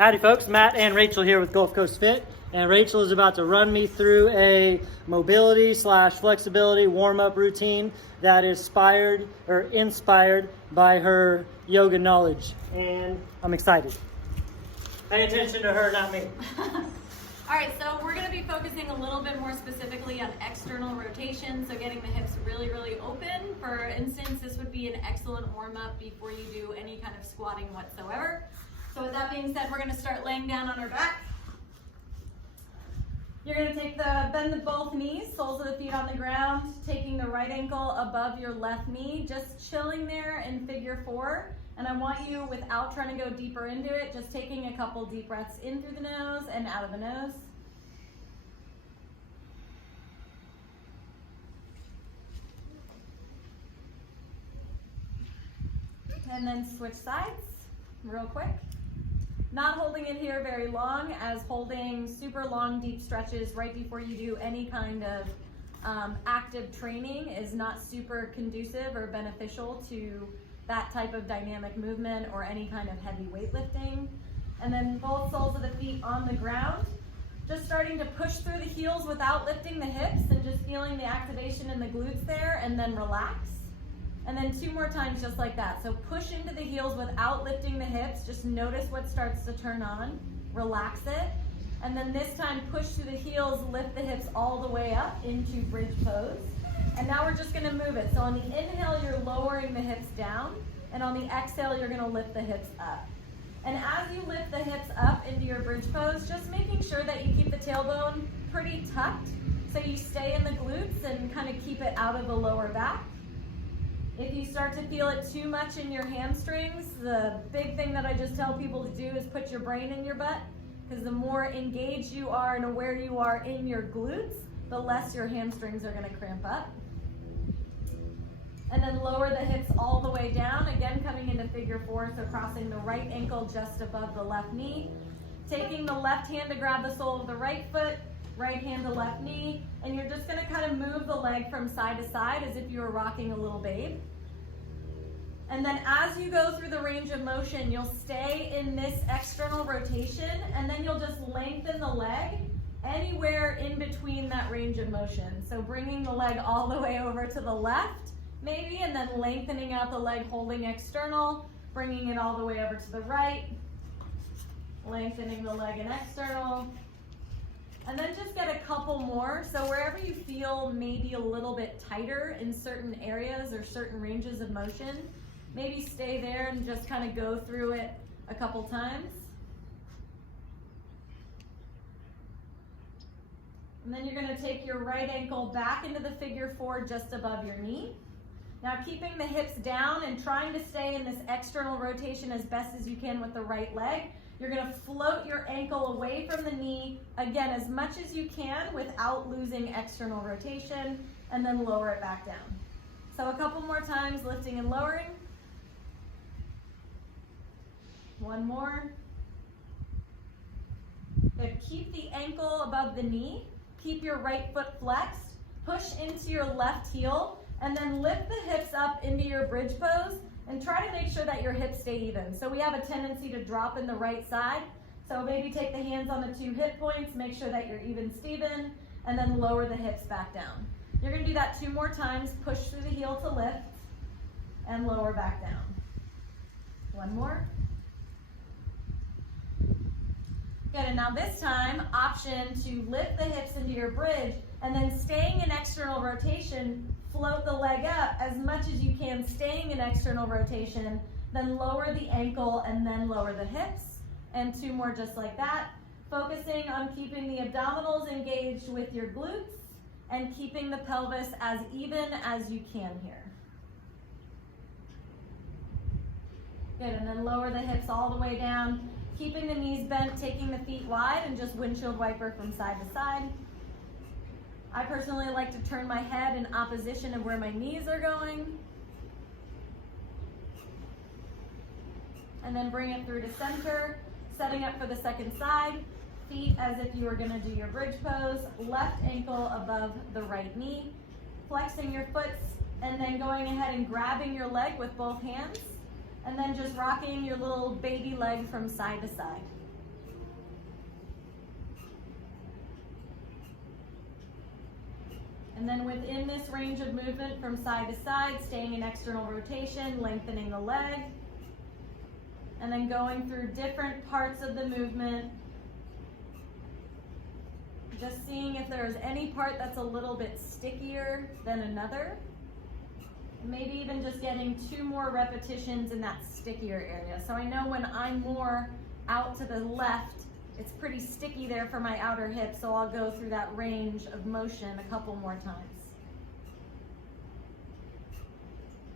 Howdy folks, Matt and Rachel here with Gulf Coast Fit, and Rachel is about to run me through a mobility / flexibility warm-up routine that is inspired by her yoga knowledge, and I'm excited. Pay attention to her, not me. All right, so we're going to be focusing a little bit more specifically on external rotation, so getting the hips really open. For instance, this would be an excellent warm-up before you do any kind of squatting whatsoever. So with that being said, we're going to start laying down on our back. You're going to bend both knees, soles of the feet on the ground, taking the right ankle above your left knee, just chilling there in figure 4. And I want you, without trying to go deeper into it, just taking a couple deep breaths in through the nose and out of the nose. And then switch sides real quick. Not holding it here very long, as holding super long deep stretches right before you do any kind of active training is not super conducive or beneficial to that type of dynamic movement or any kind of heavy weightlifting. And then both soles of the feet on the ground, just starting to push through the heels without lifting the hips and just feeling the activation in the glutes there, and then relax. And then 2 more times just like that. So push into the heels without lifting the hips. Just notice what starts to turn on. Relax it. And then this time push through the heels, lift the hips all the way up into bridge pose. And now we're just going to move it. So on the inhale, you're lowering the hips down. And on the exhale, you're going to lift the hips up. And as you lift the hips up into your bridge pose, just making sure that you keep the tailbone pretty tucked so you stay in the glutes and kind of keep it out of the lower back. If you start to feel it too much in your hamstrings, the big thing that I just tell people to do is put your brain in your butt, because the more engaged you are and aware you are in your glutes, the less your hamstrings are going to cramp up. And then lower the hips all the way down, again coming into figure 4, so crossing the right ankle just above the left knee, taking the left hand to grab the sole of the right foot, right hand to left knee, and you're just going to kind of move the leg from side to side as if you were rocking a little babe. And then as you go through the range of motion, you'll stay in this external rotation, and then you'll just lengthen the leg anywhere in between that range of motion. So bringing the leg all the way over to the left, maybe, and then lengthening out the leg, holding external, bringing it all the way over to the right, lengthening the leg and external. And then just get a couple more. So wherever you feel maybe a little bit tighter in certain areas or certain ranges of motion, maybe stay there and just kind of go through it a couple times. And then you're going to take your right ankle back into the figure 4 just above your knee. Now keeping the hips down and trying to stay in this external rotation as best as you can with the right leg. You're going to float your ankle away from the knee, again, as much as you can without losing external rotation, and then lower it back down. So a couple more times, lifting and lowering. One more. Good. Keep the ankle above the knee. Keep your right foot flexed. Push into your left heel, and then lift the hips up into your bridge pose. And try to make sure that your hips stay even. So we have a tendency to drop in the right side. So maybe take the hands on the 2 hip points, make sure that you're even Steven, and then lower the hips back down. You're going to do that 2 more times. Push through the heel to lift and lower back down. One more. Good, and now this time, option to lift the hips into your bridge, and then staying in external rotation, float the leg up as much as you can, staying in external rotation, then lower the ankle and then lower the hips. And 2 more just like that. Focusing on keeping the abdominals engaged with your glutes and keeping the pelvis as even as you can here. Good, and then lower the hips all the way down, keeping the knees bent, taking the feet wide, and just windshield wiper from side to side. I personally like to turn my head in opposition of where my knees are going. And then bring it through to center, setting up for the second side. Feet as if you were going to do your bridge pose. Left ankle above the right knee. Flexing your foot, and then going ahead and grabbing your leg with both hands. And then just rocking your little baby leg from side to side. And then within this range of movement from side to side, staying in external rotation, lengthening the leg. And then going through different parts of the movement. Just seeing if there's any part that's a little bit stickier than another. Maybe even just getting 2 more repetitions in that stickier area. So I know when I'm more out to the left, it's pretty sticky there for my outer hip, so I'll go through that range of motion a couple more times.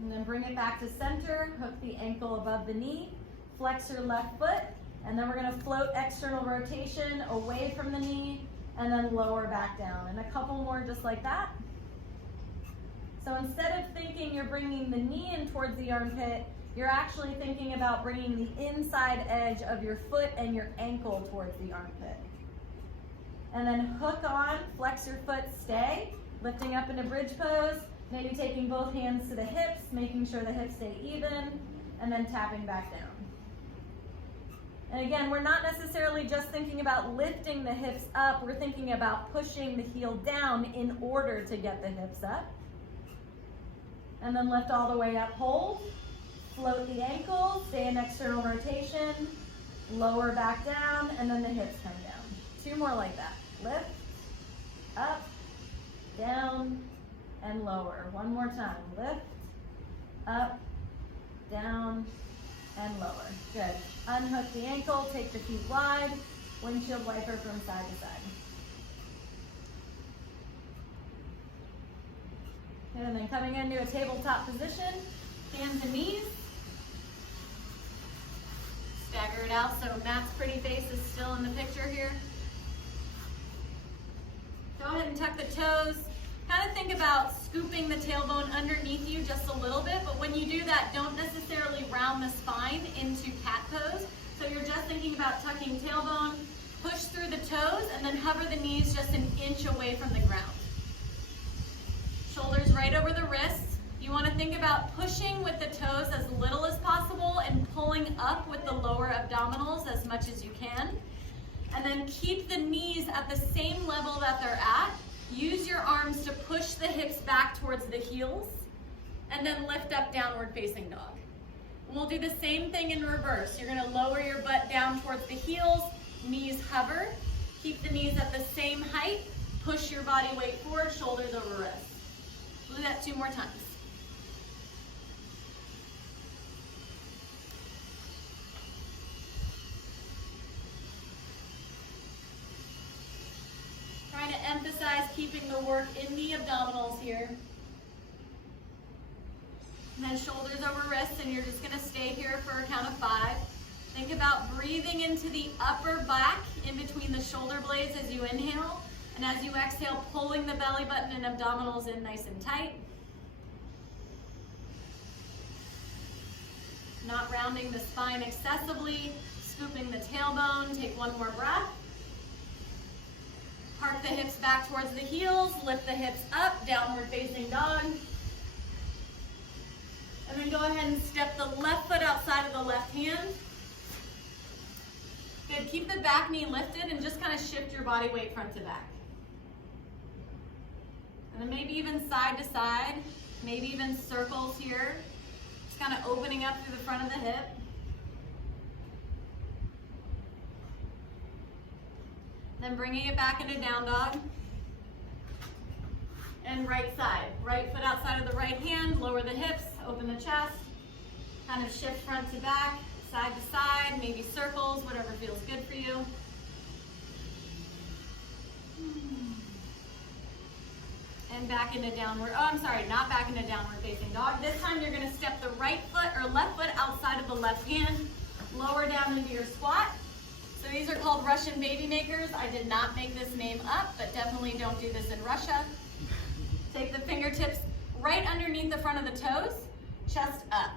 And then bring it back to center, hook the ankle above the knee, flex your left foot, and then we're gonna float external rotation away from the knee, and then lower back down. And a couple more just like that. So instead of thinking you're bringing the knee in towards the armpit, you're actually thinking about bringing the inside edge of your foot and your ankle towards the armpit. And then hook on, flex your foot, stay, lifting up into bridge pose, maybe taking both hands to the hips, making sure the hips stay even, and then tapping back down. And again, we're not necessarily just thinking about lifting the hips up, we're thinking about pushing the heel down in order to get the hips up. And then lift all the way up, hold, float the ankle, stay in external rotation, lower back down, and then the hips come down. 2 more like that. Lift, up, down, and lower. 1 more time. Lift, up, down, and lower. Good. Unhook the ankle, take the feet wide, windshield wiper from side to side. And then coming into a tabletop position, hands and knees. Stagger it out so Matt's pretty face is still in the picture here. Go ahead and tuck the toes. Kind of think about scooping the tailbone underneath you just a little bit, but when you do that, don't necessarily round the spine into cat pose. So you're just thinking about tucking tailbone, push through the toes, and then hover the knees just an inch away from the ground. Shoulders right over the wrists. You want to think about pushing with the toes as little as possible and pulling up with the lower abdominals as much as you can. And then keep the knees at the same level that they're at. Use your arms to push the hips back towards the heels and then lift up downward facing dog. And we'll do the same thing in reverse. You're going to lower your butt down towards the heels, knees hover. Keep the knees at the same height. Push your body weight forward, shoulders over wrists. We'll do that 2 more times. Trying to emphasize keeping the work in the abdominals here. And then shoulders over wrists, and you're just gonna stay here for a count of 5. Think about breathing into the upper back in between the shoulder blades as you inhale. And as you exhale, pulling the belly button and abdominals in nice and tight. Not rounding the spine excessively, scooping the tailbone. Take 1 more breath. Park the hips back towards the heels, lift the hips up, downward facing dog. And then go ahead and step the left foot outside of the left hand. Good, keep the back knee lifted and just kind of shift your body weight front to back. And then maybe even side to side, maybe even circles here. Just kind of opening up through the front of the hip. Then bringing it back into down dog. And right side. Right foot outside of the right hand, lower the hips, open the chest. Kind of shift front to back, side to side, maybe circles, whatever feels good for you. And back into downward, not back into downward facing dog. This time you're gonna step the right foot or left foot outside of the left hand, lower down into your squat. So these are called Russian baby makers. I did not make this name up, but definitely don't do this in Russia. Take the fingertips right underneath the front of the toes, chest up.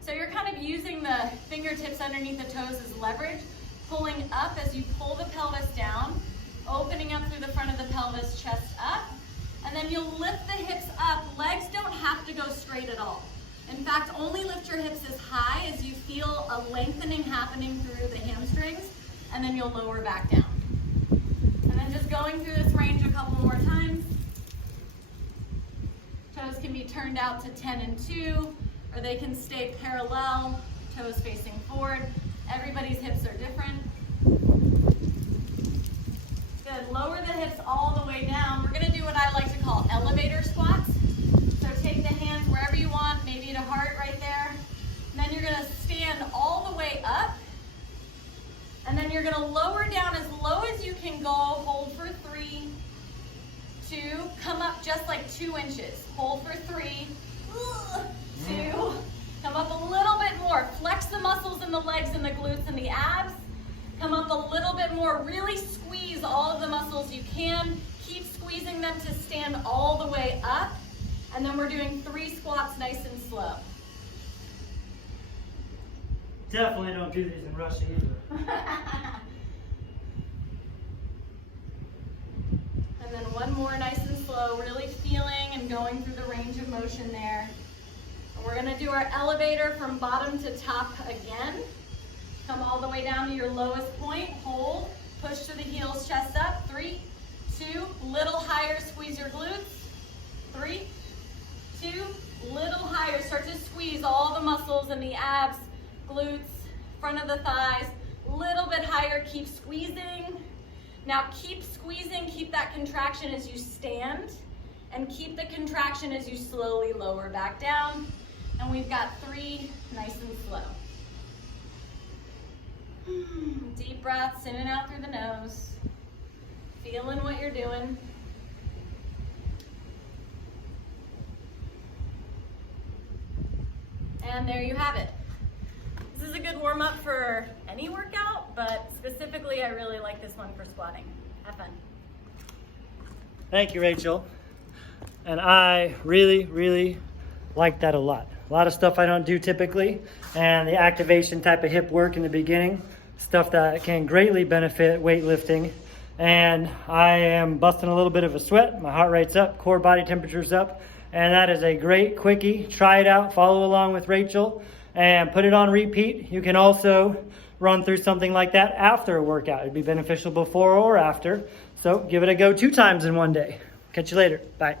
So you're kind of using the fingertips underneath the toes as leverage, pulling up as you pull the pelvis down, opening up through the front of the pelvis, chest up. And then you'll lift the hips up. Legs don't have to go straight at all. In fact, only lift your hips as high as you feel a lengthening happening through the hamstrings, and then you'll lower back down. And then just going through this range a couple more times. Toes can be turned out to 10 and 2, or they can stay parallel, toes facing forward. Everybody's hips are different. Good, lower the hips all the way down. We're gonna do what I like to call elevator squats. So take the hands wherever you want, maybe to heart right there. And then you're gonna stand all the way up. And then you're gonna lower down as low as you can go. Hold for 3, 2, come up just like 2 inches. Hold for 3, 2, come up a little bit more. Flex the muscles in the legs and the glutes and the abs. Come up a little bit more. Really squeeze all of the muscles you can. Keep squeezing them to stand all the way up. And then we're doing 3 squats nice and slow. Definitely don't do these in rushing either. And then one more nice and slow, really feeling and going through the range of motion there. And we're gonna do our elevator from bottom to top again. Come all the way down to your lowest point, hold, push to the heels, chest up, 3, 2, little higher, squeeze your glutes, 3, 2, little higher, start to squeeze all the muscles in the abs, glutes, front of the thighs, little bit higher, keep squeezing. Now keep squeezing, keep that contraction as you stand, and keep the contraction as you slowly lower back down. And we've got 3, nice and slow. Deep breaths in and out through the nose. Feeling what you're doing. And there you have it. This is a good warm up for any workout, but specifically I really like this one for squatting. Have fun. Thank you, Rachel. And I really like that a lot. A lot of stuff I don't do typically, and the activation type of hip work in the beginning, stuff that can greatly benefit weightlifting. And I am busting a little bit of a sweat. My heart rate's up, core body temperature's up, and that is a great quickie. Try it out, follow along with Rachel, and put it on repeat. You can also run through something like that after a workout. It'd be beneficial before or after. So give it a go 2 times in one day. Catch you later. Bye.